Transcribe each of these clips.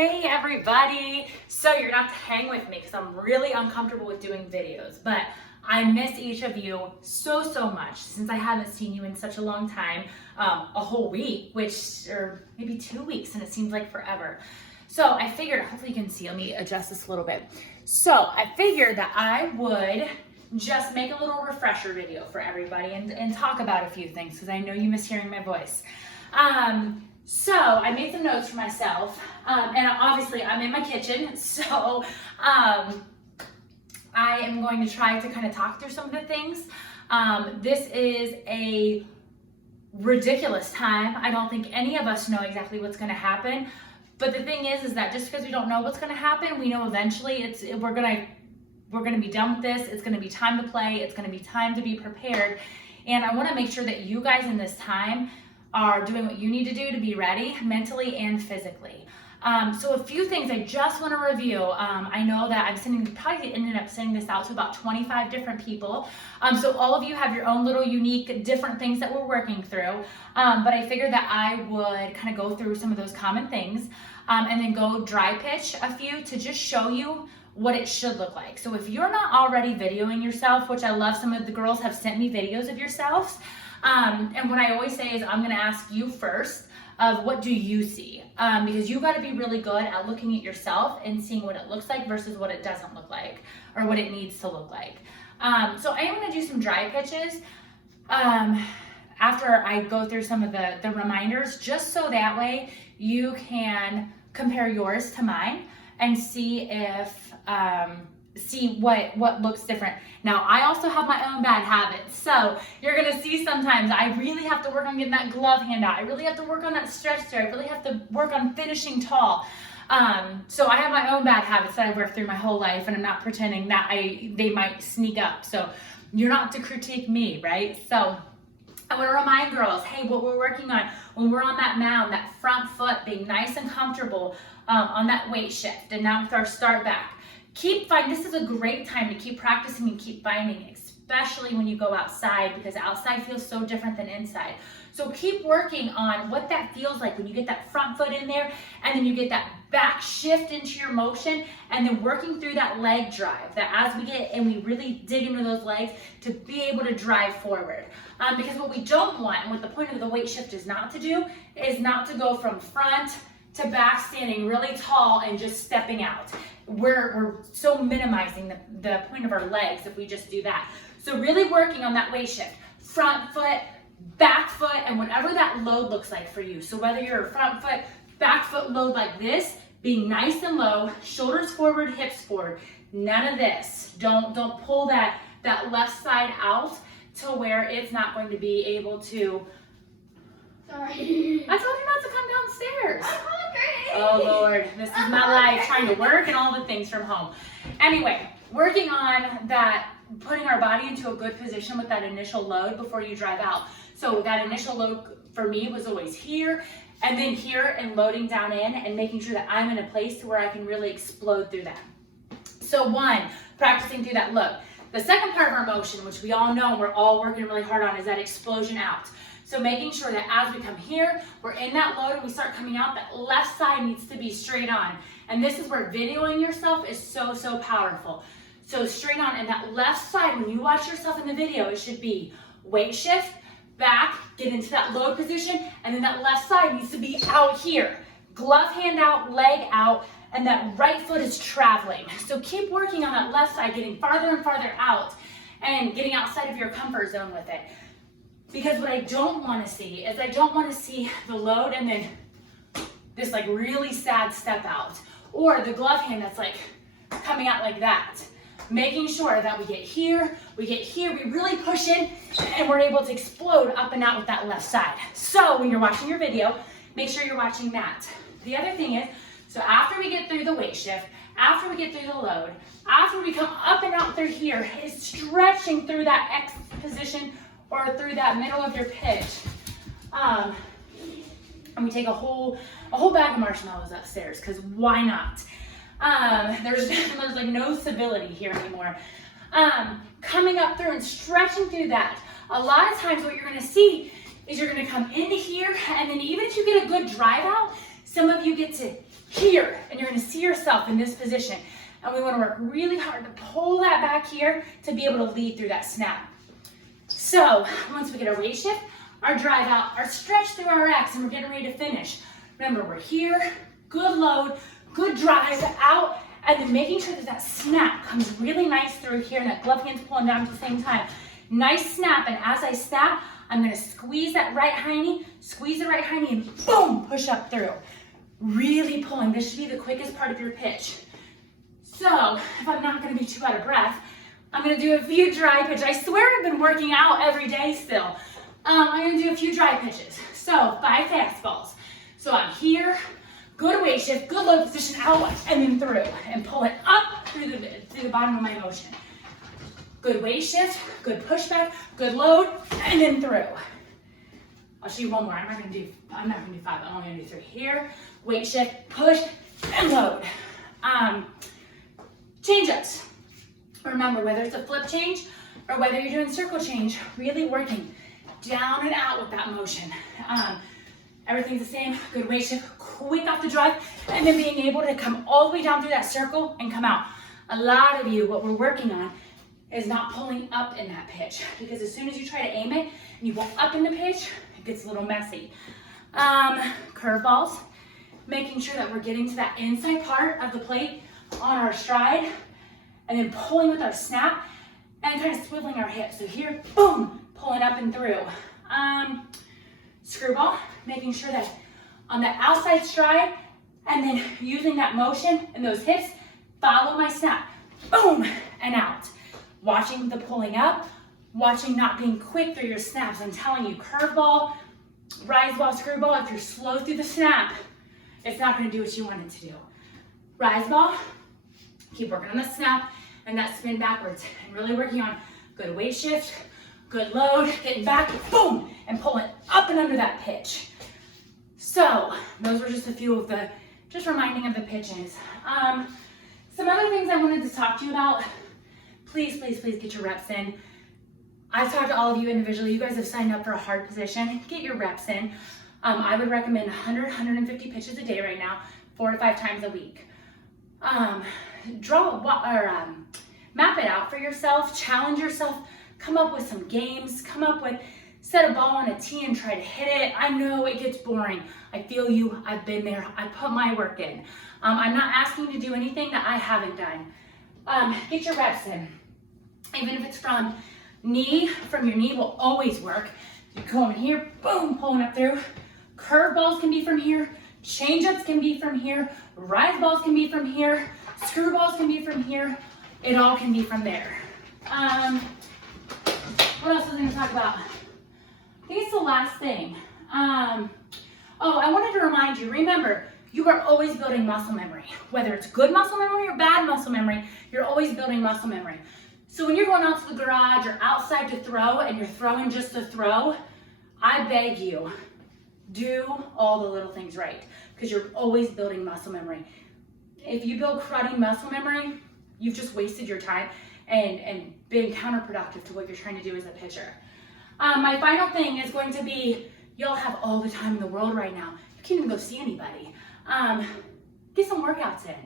Hey everybody! So you're gonna have to hang with me because I'm really uncomfortable with doing videos, but I miss each of you so much since I haven't seen you in such a long time, a whole week, or maybe 2 weeks, and it seems like forever. So I figured, hopefully you can see, let me adjust this a little bit. So I figured that I would just make a little refresher video for everybody and talk about a few things because I know you miss hearing my voice. So I made some notes for myself, and obviously I'm in my kitchen, so I am going to try to kind of talk through some of the things. This is a ridiculous time. I don't think any of us know exactly what's going to happen, but the thing is that just because we don't know what's going to happen, we know eventually we're going to be done with this. It's going to be time to play. It's going to be time to be prepared, and I want to make sure that you guys in this time are doing what you need to do to be ready mentally and physically. So a few things I just want to review. I know that probably ended up sending this out to about 25 different people. So all of you have your own little unique different things that we're working through. But I figured that I would kind of go through some of those common things and then go dry pitch a few to just show you what it should look like. So if you're not already videoing yourself, which I love, some of the girls have sent me videos of yourselves. And what I always say is I'm going to ask you first of what do you see? Because you got to be really good at looking at yourself and seeing what it looks like versus what it doesn't look like or what it needs to look like. So I am going to do some dry pitches after I go through some of the reminders, just so that way you can compare yours to mine and see if what looks different. Now, I also have my own bad habits, so you're gonna see sometimes I really have to work on getting that glove hand out. I really have to work on that stretch there. I really have to work on finishing tall. So I have my own bad habits that I've worked through my whole life, and I'm not pretending that they might sneak up. So you're not to critique me, right? So I want to remind girls, hey, what we're working on when we're on that mound, that front foot being nice and comfortable on that weight shift, and now with our start back. This is a great time to keep practicing and keep finding, especially when you go outside, because outside feels so different than inside. So keep working on what that feels like when you get that front foot in there and then you get that back shift into your motion, and then working through that leg drive, that as we get and we really dig into those legs to be able to drive forward. Because what we don't want, and what the point of the weight shift is not to do, is not to go from front to back standing really tall and just stepping out. We're so minimizing the point of our legs if we just do that. So really working on that weight shift, front foot, back foot, and whatever that load looks like for you. So whether you're a front foot, back foot load like this, being nice and low, shoulders forward, hips forward. None of this. Don't pull that left side out to where it's not going to be able to. Sorry. I told you not to come downstairs. I'm hungry. Oh Lord, this is my life, trying to work and all the things from home. Anyway, working on that, putting our body into a good position with that initial load before you drive out. So that initial load for me was always here, and then here, and loading down in and making sure that I'm in a place to where I can really explode through that. So one, practicing through that load. The second part of our motion, which we all know we're all working really hard on, is that explosion out. So making sure that as we come here, we're in that load and we start coming out, that left side needs to be straight on. And this is where videoing yourself is so powerful. So straight on, and that left side, when you watch yourself in the video, it should be weight shift, back, get into that load position, and then that left side needs to be out here. Glove hand out, leg out, and that right foot is traveling. So keep working on that left side, getting farther and farther out and getting outside of your comfort zone with it. Because what I don't want to see is I don't want to see the load and then this like really sad step out, or the glove hand that's like coming out like that. Making sure that we get here, we really push in, and we're able to explode up and out with that left side. So when you're watching your video, make sure you're watching that. The other thing is, so after we get through the weight shift, after we get through the load, after we come up and out through here, is stretching through that X position or through that middle of your pitch. And we take a whole bag of marshmallows upstairs, because why not? There's like no civility here anymore. Coming up through and stretching through that. A lot of times what you're gonna see is you're gonna come into here, and then even if you get a good drive out, some of you get to here, and you're gonna see yourself in this position. And we wanna work really hard to pull that back here to be able to lead through that snap. So once we get our weight shift, our drive out, our stretch through our X, and we're getting ready to finish. Remember, we're here, good load, good drive out, and then making sure that that snap comes really nice through here, and that glove hand's pulling down at the same time. Nice snap, and as I snap, I'm gonna squeeze that right hiney, squeeze the right hiney, and boom, push up through. Really pulling. This should be the quickest part of your pitch. So if I'm not gonna be too out of breath, I'm gonna do a few dry pitches. I swear I've been working out every day still. I'm gonna do a few dry pitches. So 5 fastballs. So I'm here, good weight shift, good load position out, and then through, and pull it up through the bottom of my motion. Good weight shift, good pushback, good load, and then through. I'll show you one more. I'm not gonna do 5. I'm only gonna do 3. Here, weight shift, push, and load. Change ups. Remember, whether it's a flip change or whether you're doing circle change, really working down and out with that motion. Everything's the same. Good weight shift, quick off the drive, and then being able to come all the way down through that circle and come out. A lot of you, what we're working on is not pulling up in that pitch, because as soon as you try to aim it and you go up in the pitch, it gets a little messy. Curveballs, making sure that we're getting to that inside part of the plate on our stride, and then pulling with our snap and kind of swiveling our hips. So here, boom, pulling up and through. Screwball, making sure that on the outside stride, and then using that motion and those hips, follow my snap, boom, and out. Watching the pulling up, watching not being quick through your snaps. I'm telling you, curveball, rise ball, screwball, if you're slow through the snap, it's not gonna do what you want it to do. Rise ball, keep working on the snap and that spin backwards, and really working on good weight shift, good load, getting back, boom, and pulling up and under that pitch. So those were just a few of the, just reminding of the pitches. Some other things I wanted to talk to you about. Please, please, please get your reps in. I've talked to all of you individually. You guys have signed up for a hard position. Get your reps in. I would recommend 100, 150 pitches a day right now, 4 to 5 times a week. Map it out for yourself, challenge yourself, come up with some games, set a ball on a tee and try to hit it. I know it gets boring. I feel you, I've been there, I put my work in. I'm not asking you to do anything that I haven't done. Get your reps in. Even if it's from your knee will always work. You go in here, boom, pulling up through. Curve balls can be from here, change ups can be from here, rise balls can be from here, screw balls can be from here. It all can be from there. What else was I going to talk about? I think it's the last thing. I wanted to remind you, remember, you are always building muscle memory. Whether it's good muscle memory or bad muscle memory, you're always building muscle memory. So when you're going out to the garage or outside to throw and you're throwing just to throw, I beg you, do all the little things right, because you're always building muscle memory. If you build cruddy muscle memory, you've just wasted your time and been counterproductive to what you're trying to do as a pitcher. My final thing is going to be, y'all have all the time in the world right now. You can't even go see anybody. Get some workouts in.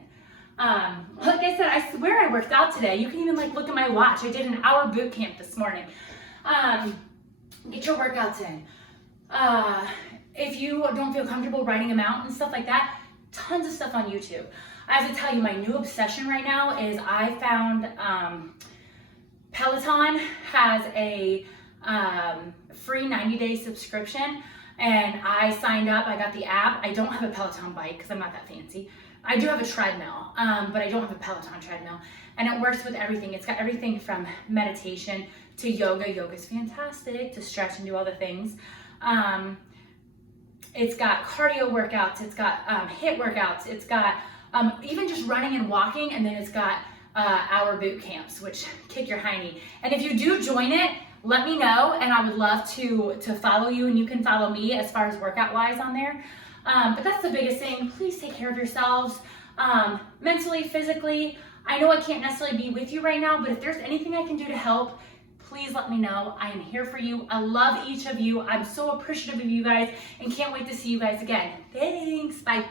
Like I said, I swear I worked out today. You can even look at my watch. I did an hour boot camp this morning. Get your workouts in. If you don't feel comfortable writing them out and stuff like that, tons of stuff on YouTube. I have to tell you, my new obsession right now is I found Peloton has a free 90-day subscription, and I signed up. I got the app. I don't have a Peloton bike because I'm not that fancy. I do have a treadmill, but I don't have a Peloton treadmill, and it works with everything. It's got everything from meditation to yoga. Yoga's fantastic, to stretch and do all the things. It's got cardio workouts. It's got HIIT workouts. It's got even just running and walking, and then it's got hour boot camps, which kick your hiney. And if you do join it, let me know, and I would love to follow you, and you can follow me as far as workout wise on there. But that's the biggest thing. Please take care of yourselves, mentally, physically. I know I can't necessarily be with you right now, but if there's anything I can do to help, please let me know. I am here for you. I love each of you. I'm so appreciative of you guys and can't wait to see you guys again. Thanks. Bye.